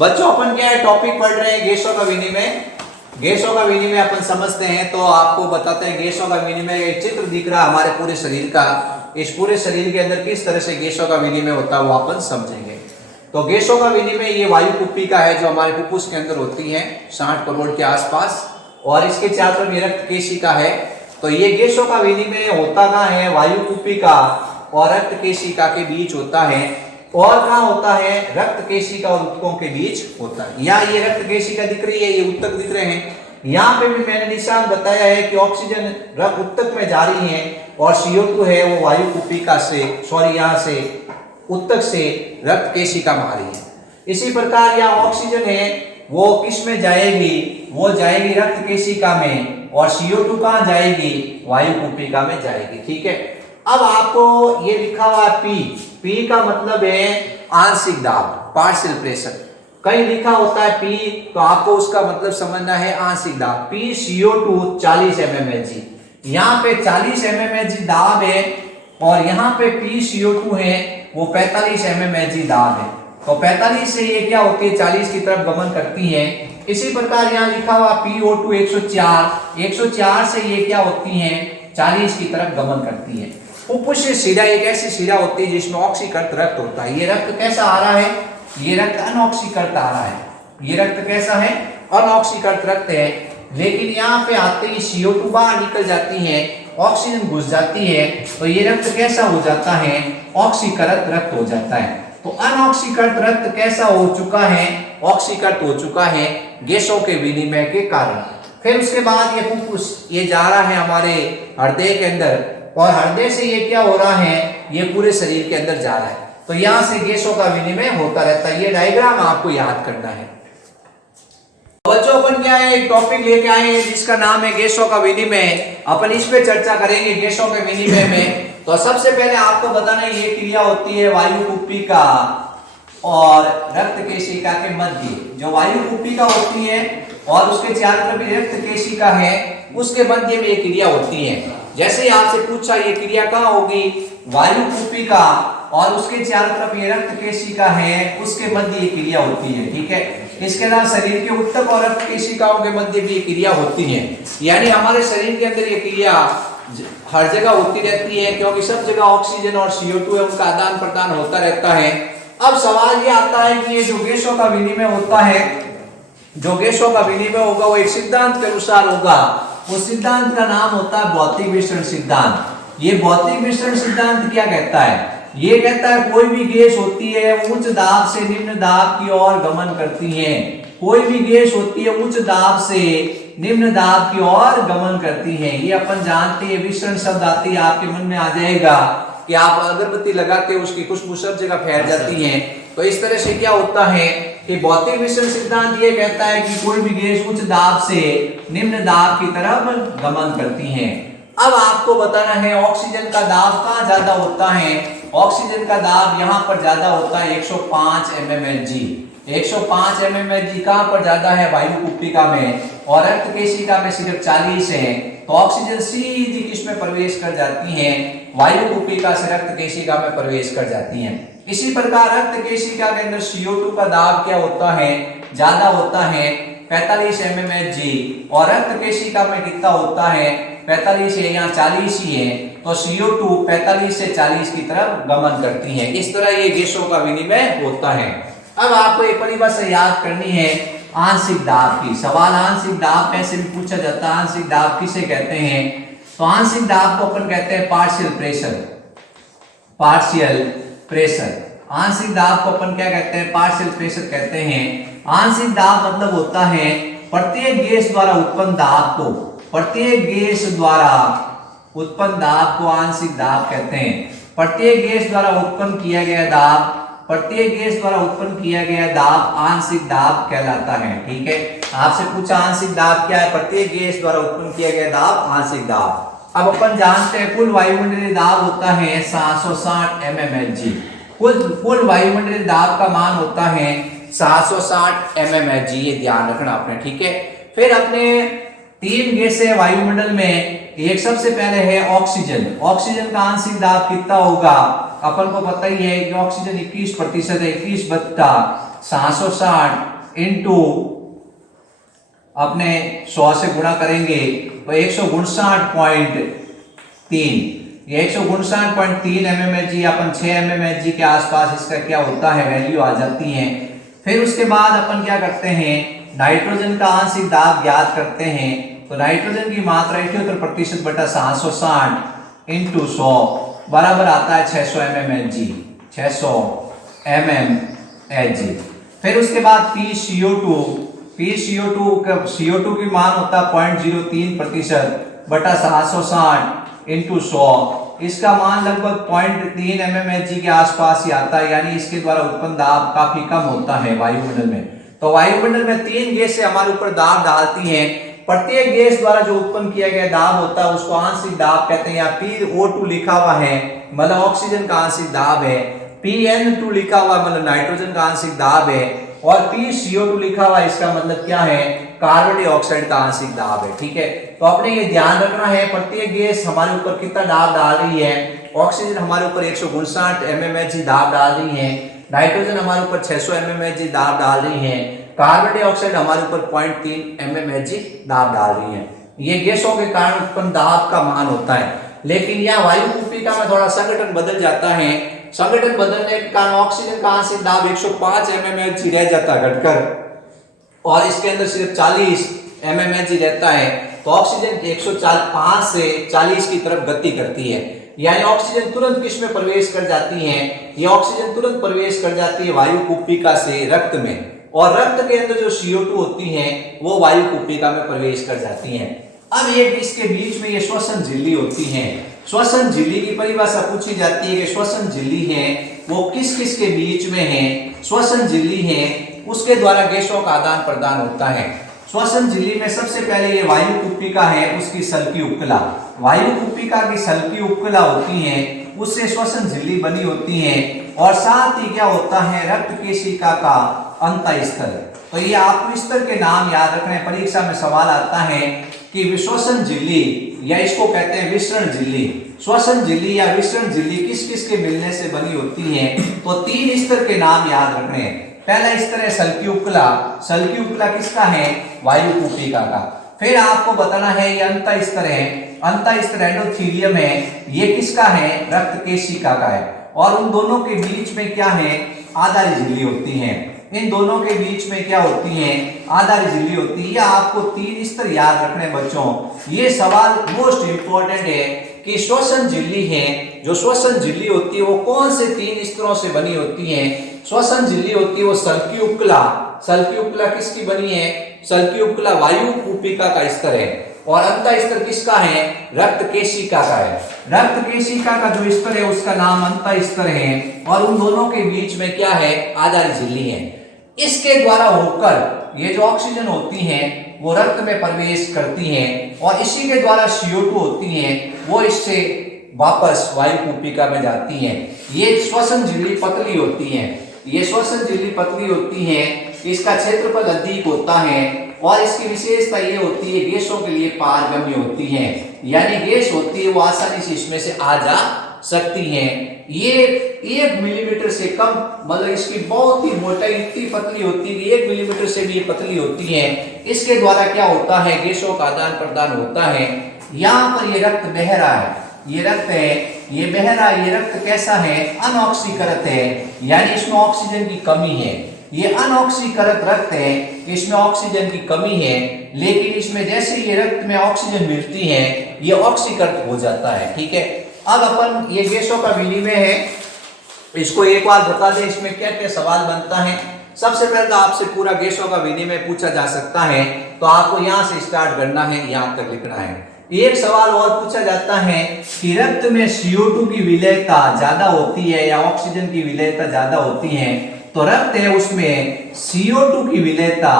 बच्चों अपन क्या है टॉपिक पढ़ रहे हैं गैसों का विनिमय। गैसों का विनिमय अपन समझते हैं तो आपको बताते हैं गैसों का विनिमय। एक चित्र दिख रहा है हमारे पूरे शरीर का, इस पूरे शरीर के अंदर किस तरह से गैसों का विनिमय होता है वो अपन समझेंगे। तो गैसों का विनिमय ये वायु कुप्पी का है जो हमारे फुफ्फुस के अंदर होती है 60 करोड़ के आसपास, और इसके चारों तरफ ये रक्त केशिका है। तो ये गैसों का विनिमय होता कहाँ है, वायु कुप्पी का और रक्त केशिका के बीच होता है। और कहाँ होता है, रक्त केशिका और ऊतकों के बीच होता है। यहाँ ये रक्त केशिका दिख रही है, ये ऊतक दिख रहे हैं। यहाँ पे भी मैंने निशान बताया है कि ऑक्सीजन रक्त ऊतक में जा रही है और CO2 है वो वायु कुप्पिका से यहाँ से ऊतक से रक्त केशिका में आ रही है। इसी प्रकार यहाँ ऑक्सीजन है वो किस में जाएगी, वो जाएगी रक्त केशिका में, और CO2 कहाँ जाएगी, वायु कुप्पिका में जाएगी। ठीक है, अब आपको ये लिखा हुआ पी का मतलब है आंशिक दाब, पार्शियल प्रेशर। कहीं लिखा होता है पी तो आपको उसका मतलब समझना है आंशिक दाब। PCO2 40 mmHg, यहाँ पे 40 mmHg दाब है और यहाँ पे PCO2 है वो 45 mmHg दाब है। तो 45 से ये क्या होती है, 40 की तरफ गमन करती है। इसी प्रकार यहाँ लिखा हुआ PO2 104 से ये क्या होती है, 40 की तरफ गमन करती है। फुफ्फुस शिरा एक ऐसी शिरा होती है जिसमें ऑक्सीकृत रक्त होता है। ये रक्त कैसा आ रहा है, ये रक्त अनऑक्सीकृत आ रहा है। ये रक्त कैसा है, अनऑक्सीकृत रक्त है। लेकिन यहाँ पे आते ही CO2 बाहर निकल जाती है, ऑक्सीजन घुस जाती है, तो ये रक्त कैसा हो जाता है, ऑक्सीकृत रक्त हो जाता है। तो अनऑक्सीकृत रक्त कैसा हो चुका है, ऑक्सीकृत हो चुका है गैसों के विनिमय के कारण। फिर उसके बाद ये फुफ्फुस ये जा रहा है हमारे हृदय के अंदर, और हृदय से ये क्या हो रहा है, ये पूरे शरीर के अंदर जा रहा है। तो यहां से गैसों का विनिमय होता रहता है। ये डायग्राम आपको याद करना है। बच्चों अपन क्या है एक टॉपिक लेके आए हैं जिसका नाम है गैसों का विनिमय। अपन इस पे चर्चा करेंगे गैसों के विनिमय में। तो सबसे पहले आपको बताना ये क्रिया होती है वायु कुप्पिका और रक्त केशिका के मध्य। जो वायु कुप्पिका होती है और उसके चारों तरफ रक्त केशिका है, उसके मध्य में ये क्रिया होती है। जैसे ही आपसे पूछा ये क्रिया कहाँ होगी, वायु कुप्पिका और उसके चारों तरफ ये रक्त केशिका है, उसके मध्य ये क्रिया होती है। ठीक है, इसके अलावा शरीर के ऊतक और रक्त केशिकाओं के मध्य भी ये क्रिया होती है। यानी हमारे शरीर के अंदर ये क्रिया हर जगह होती रहती है, क्योंकि सब जगह ऑक्सीजन और CO2 है उनका आदान प्रदान होता रहता है। अब सवाल ये आता है कि ये जो गैसों का विनिमय होता है, जो गैसों का विनिमय होगा वो एक सिद्धांत के अनुसार होगा। उस सिद्धांत का नाम होता है भौतिक विसरण सिद्धांत। ये भौतिक विसरण सिद्धांत क्या कहता है, ये कहता है कोई भी गैस होती है उच्च दाब से निम्न दाब की ओर गमन करती है। कोई भी गैस होती है उच्च दाब से निम्न दाब की ओर गमन करती है। ये अपन जानते हैं, विसरण शब्द आती है आपके मन में आ जाएगा कि आप अगरबत्ती लगाते हो उसकी खुशबू सब जगह फैल जाती है। तो इस तरह से क्या होता है कि भौतिक विसरण सिद्धांत ये कहता है कि कोई भी गैस उच्च दाब से निम्न दाब की तरफ गमन करती है। अब आपको बताना है ऑक्सीजन का दाब कहाँ ज्यादा होता है। ऑक्सीजन का दाब यहाँ पर ज्यादा होता है 105 mmHg। 105 mmHg कहाँ पर ज्यादा है, वायु कुप्पिका में, और रक्त केशिका में सिर्फ 40 है। तो ऑक्सीजन सीधी किसमें प्रवेश कर जाती है, वायु कुप्पिका से रक्त केशिका में प्रवेश कर जाती है। इसी प्रकार रक्त केशिका के अंदर CO2 का दाब क्या होता है, ज्यादा होता है 45 mmHg, और रक्त केशिका में कितना होता है 45 है, यहाँ 40 ही है। तो CO2 45 से 40 की तरफ गमन करती है। इस तरह ये गैसों का विनिमय होता है। अब आपको एक परिभाषा याद करनी है आंशिक दाब की। सवाल आंशिक दाब कैसे भी पूछा जाता है, आंशिक दाब किसे कहते हैं। तो आंशिक दाब को अपन कहते हैं पार्शियल प्रेशर। पार्शियल प्रेशर, आंशिक दाब को अपन क्या कहते हैं, पार्शियल प्रेशर कहते हैं। आंशिक दाब मतलब होता है प्रत्येक गैस द्वारा उत्पन्न दाब को, प्रत्येक गैस द्वारा उत्पन्न दाब को आंशिक दाब कहते हैं। प्रत्येक गैस द्वारा उत्पन्न किया गया दाब, प्रत्येक गैस द्वारा उत्पन्न किया गया दाब आंशिक दाब कहलाता है। ठीक है, आपसे पूछा आंशिक दाब क्या है, प्रत्येक गैस द्वारा उत्पन्न किया गया दाब आंशिक दाब। अब अपन जानते हैं कुल वायुमंडलीय दाब होता है 760 mmHg। कुल वायुमंडलीय दाब का मान होता है 760 mmHg, ये ध्यान रखना आपने। ठीक है, फिर अपने 3 गैसें वायुमंडल में, एक सबसे पहले है ऑक्सीजन। ऑक्सीजन का आंशिक दाब कितना होगा, अपन को पता ही है कि ऑक्सीजन 21% है, 21 बट्टा 760 इंटू अपने 100 से गुणा करेंगे तो 159.3, ये 159.3 mmHg अपन 6 mmHg के आसपास इसका क्या होता है वैल्यू आ जाती है। फिर उसके बाद अपन क्या करते हैं, नाइट्रोजन का आंशिक दाब ज्ञात करते हैं। तो नाइट्रोजन की मात्रा 78% बटा 760 इंटू 100 बराबर आता है 600 mmHg, 600 mmHg। फिर उसके बाद PCO2 का CO2 की मान होता है 0.03% बटा 760 इंटू 100, इसका मान लगभग 0.3 mmHg के आसपास ही आता है, यानी इसके द्वारा उत्पन्न दाब काफी कम होता है वायुमंडल में। तो वायुमंडल में 3 गैस से हमारे ऊपर दाब डालती हैं, प्रत्येक गैस द्वारा जो उत्पन्न किया गया दाब होता है उसको आंशिक दाब कहते हैं। यहाँ PO2 लिखा हुआ है मतलब ऑक्सीजन का आंशिक दाब है, PN2 लिखा हुआ मतलब नाइट्रोजन का आंशिक दाब है, और PCO2 लिखा हुआ इसका मतलब क्या है, कार्बन डाइऑक्साइड का आंशिक दाब है। ठीक है, तो आपने ये ध्यान रखना है प्रत्येक गैस हमारे ऊपर कितना दाब डाल रही है। ऑक्सीजन हमारे ऊपर 159 mmHg दाब डाल रही है, नाइट्रोजन हमारे ऊपर 600 mmHg दाब डाल रही है, कार्बन डाइऑक्साइड हमारे ऊपर 0.3 mmHg दाब डाल रही है। ये गैसों के कारण उत्पन्न दाब का मान होता है। लेकिन यह वायु कुपिका में थोड़ा संगठन बदल जाता है, संगठन बदलने के कारण ऑक्सीजन का आंशिक दाब 105 mmHg रह जाता है घटकर, और इसके अंदर सिर्फ 40 mmHg रहता है। तो ऑक्सीजन 105 से 40 की तरफ गति करती है, यानी ऑक्सीजन तुरंत किस में प्रवेश कर जाती है, ये ऑक्सीजन तुरंत प्रवेश कर जाती है वायु कुपिका से रक्त में, और रक्त के अंदर जो CO2 होती है वो वायु कुपिका में प्रवेश कर जाती है। अब ये इसके बीच में ये श्वसन झिल्ली होती है। श्वसन झिल्ली की परिभाषा पूछी जाती है कि श्वसन झिल्ली है वो किस किस के बीच में है। श्वसन झिल्ली है उसके द्वारा गैसों का आदान प्रदान होता है। श्वसन झिल्ली में सबसे पहले ये वायु कुपिका है उसकी सल्की उपकला, वायु कुपिका की सल्की उपकला होती है, उससे श्वसन झिल्ली बनी होती है, और साथ ही क्या होता है रक्त केशिका का अंतःस्तर। तो ये आपको स्तर के नाम याद रखने, परीक्षा में सवाल आता है कि श्वसन झिल्ली या इसको कहते हैं विसरण झिल्ली, श्वसन झिल्ली या विसरण झिल्ली किस किस के मिलने से बनी होती है। तो 3 स्तर के नाम याद रखने हैं। पहला स्तर है सल्की उपकला, सल्की उपकला किसका है, वायु कुपिका का। फिर आपको बताना है ये अंतःस्तर है, अंतःस्तर एंडोथेलियम है, ये किसका है, रक्त केशिका का है, और उन दोनों के बीच में क्या है, आधारी झिल्ली होती है। इन दोनों के बीच में क्या होती है, आधारी झिल्ली होती है। आपको 3 स्तर याद रखने बच्चों। ये सवाल मोस्ट इंपॉर्टेंट है कि श्वसन झिल्ली है, जो श्वसन झिल्ली होती है वो कौन से 3 स्तरों से बनी होती है। श्वसन झिल्ली होती है वो सल्की उपकला, सल्की उपकला किसकी बनी है, सल्की उपकला वायु कुपिका का स्तर है, और अंतःस्तर किसका है, रक्त केशिका का है। रक्त केशिका का जो स्तर है उसका नाम अंतःस्तर है, और उन दोनों के बीच में क्या है, आधारी झिल्ली है। इसके द्वारा होकर ये जो ऑक्सीजन होती है वो रक्त में प्रवेश करती है, और इसी के द्वारा CO2 होती है वो इससे वापस वायु कुपिका में जाती है। ये श्वसन झिल्ली पतली होती है, ये श्वसन झिल्ली पतली होती है, इसका क्षेत्रफल अधिक होता है, और इसकी विशेषता ये होती है गैसों के लिए पारगम्य होती है, यानी गैस होती है वो आसानी से इसमें से आ जा सकती है। ये 1 मिलीमीटर से कम, मतलब इसकी बहुत ही मोटाई इतनी पतली होती है कि 1 मिलीमीटर से भी ये पतली होती है। इसके द्वारा क्या होता है, गैसों का आदान प्रदान होता है। यहाँ पर ये रक्त बह रहा है, ये रक्त है, ये बह रहा है, ये रक्त कैसा है, अनऑक्सीकृत है, यानी इसमें ऑक्सीजन की कमी है। ये अनऑक्सीकृत रक्त है, इसमें ऑक्सीजन की कमी है, लेकिन इसमें जैसे ये रक्त में ऑक्सीजन मिलती है ये ऑक्सीकृत हो जाता है। ठीक है, अब अपन ये गैसों का विनिमय है, इसको एक बार बता दें इसमें क्या क्या सवाल बनता है। सबसे पहले तो आपसे पूरा गैसों का विनिमय पूछा जा सकता है, तो आपको यहाँ से स्टार्ट करना है, यहाँ तक लिखना है। एक सवाल और पूछा जाता है कि रक्त में CO2 की विलेयता ज्यादा होती है या ऑक्सीजन की विलेयता ज्यादा होती है। तो रक्त है उसमें CO2 की विलेयता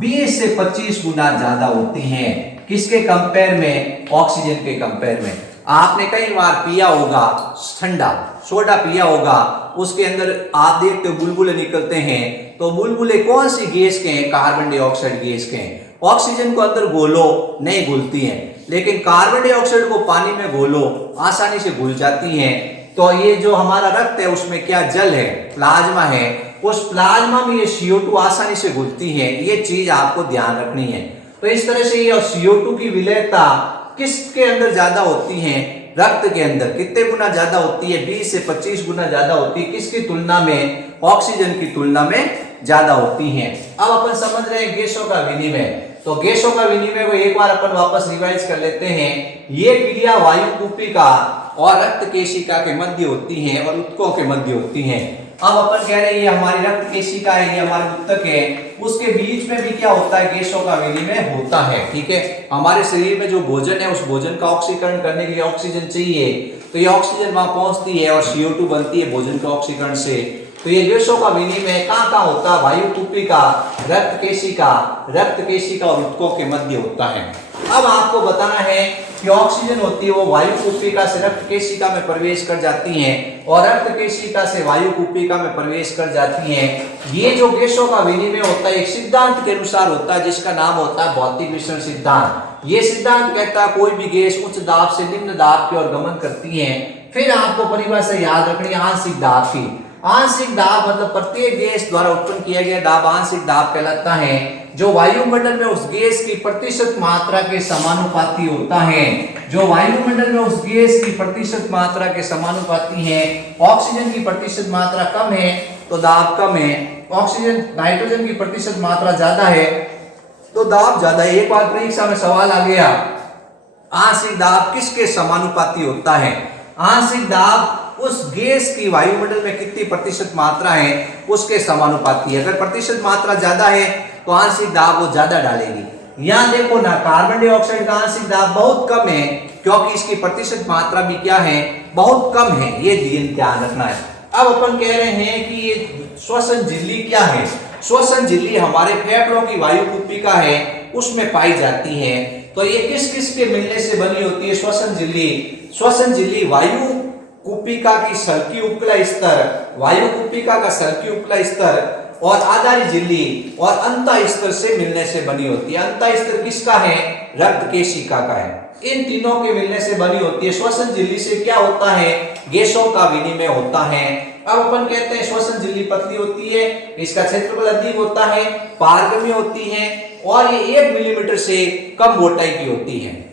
20 से 25 गुना ज्यादा होती है, किसके कंपेयर में, ऑक्सीजन के कंपेयर में। आपने कई बार पिया होगा ठंडा सोडा पिया होगा, उसके अंदर आप देखते हो बुलबुले निकलते हैं, तो बुलबुले कौन सी गैस के हैं, कार्बन डाइऑक्साइड गैस के हैं। ऑक्सीजन को अंदर घोलो नहीं घुलती है, लेकिन कार्बन डाइऑक्साइड को पानी में घोलो आसानी से घुल जाती है। तो ये जो हमारा रक्त है उसमें क्या जल है, प्लाज्मा है, उस प्लाज्मा में ये CO2 आसानी से घुलती है। ये चीज आपको ध्यान रखनी है। तो इस तरह से ये CO2 की विलेयता किसके अंदर ज्यादा होती है? रक्त के अंदर। कितने गुना ज्यादा होती है? 20 से 25 गुना ज्यादा होती है। किसकी तुलना में? ऑक्सीजन की तुलना में ज्यादा होती है। अब अपन समझ रहे हैं गैसों का विनिमय। तो गैसों का विनिमय को एक बार अपन वापस रिवाइज कर लेते हैं। ये क्रिया वायु कूपिका और रक्त केशिका के मध्य होती है और ऊतकों के मध्य होती है। अब अपन कह रहे हैं ये हमारी रक्त केशिका है, ये हमारे ऊतक है, उसके बीच में भी क्या होता है? गैसों का विनिमय होता है। ठीक है, हमारे शरीर में जो भोजन है उस भोजन का ऑक्सीकरण करने के लिए ऑक्सीजन चाहिए, तो ये ऑक्सीजन वहां पहुंचती है और CO2 बनती है भोजन के ऑक्सीकरण से। तो ये गैसों का विनिमय कहाँ होता है? वायु कूपिका, रक्त केशिका और ऊतकों के मध्य होता है। अब आपको बताना है कि ऑक्सीजन होती है वो वायु कूपिका से रक्त केशिका में प्रवेश कर जाती है और रक्त केशिका से वायु कूपिका में प्रवेश कर जाती है। ये जो गैसों का विनिमय होता है एक सिद्धांत के अनुसार होता है जिसका नाम होता है भौतिक विसरण सिद्धांत। ये सिद्धांत कहता है कोई भी गैस उच्च दाब से निम्न दाब की ओर गमन करती है। फिर आपको परिभाषा याद रखनी है आंशिक दाब की। आंशिक दाब मतलब प्रत्येक गैस द्वारा उत्पन्न किया गया दाब आंशिक दाब कहलाता है, जो वायुमंडल में उस गैस की प्रतिशत मात्रा के समानुपाती होता है। जो वायुमंडल में उस गैस की प्रतिशत मात्रा के समानुपाती है। ऑक्सीजन की प्रतिशत मात्रा कम है तो दाब कम है, ऑक्सीजन नाइट्रोजन की प्रतिशत मात्रा ज्यादा है तो दाब ज्यादा है। एक बार परीक्षा में सवाल आ गया आंशिक दाब किसके समानुपाती होता है? आंशिक दाब उस गैस की वायुमंडल में कितनी प्रतिशत मात्रा है उसके समानुपाती है। अगर प्रतिशत मात्रा ज्यादा है तो आंशिक दाब वो ज्यादा डालेगी। यहां देखो ना, कार्बन डाइऑक्साइड का आंशिक दाब बहुत कम है क्योंकि इसकी प्रतिशत मात्रा भी क्या है? बहुत कम है। ये ध्यान रखना है। अब अपन कह रहे हैं कि ये श्वसन झिल्ली क्या है? श्वसन झिल्ली हमारे फेफड़ों की वायु कूपिका है उसमें पाई जाती है। तो ये किस किस के मिलने से बनी होती है श्वसन झिल्ली? श्वसन झिल्ली वायु कूपिका की सल्की उपकला स्तर, वायु कूपिका का सल्की उपकला स्तर और आधारी झिल्ली और अंतः स्तर से मिलने से बनी होती है। अंतः स्तर किसका है? रक्त केशिका का है। इन तीनों के मिलने से बनी होती है। श्वसन झिल्ली से क्या होता है? गैसों का विनिमय होता है। अब अपन कहते हैं श्वसन झिल्ली पतली होती है, इसका क्षेत्रफल अधिक होता है, पारगम्य होती है और ये 1 मिलीमीटर से कम मोटाई की होती है।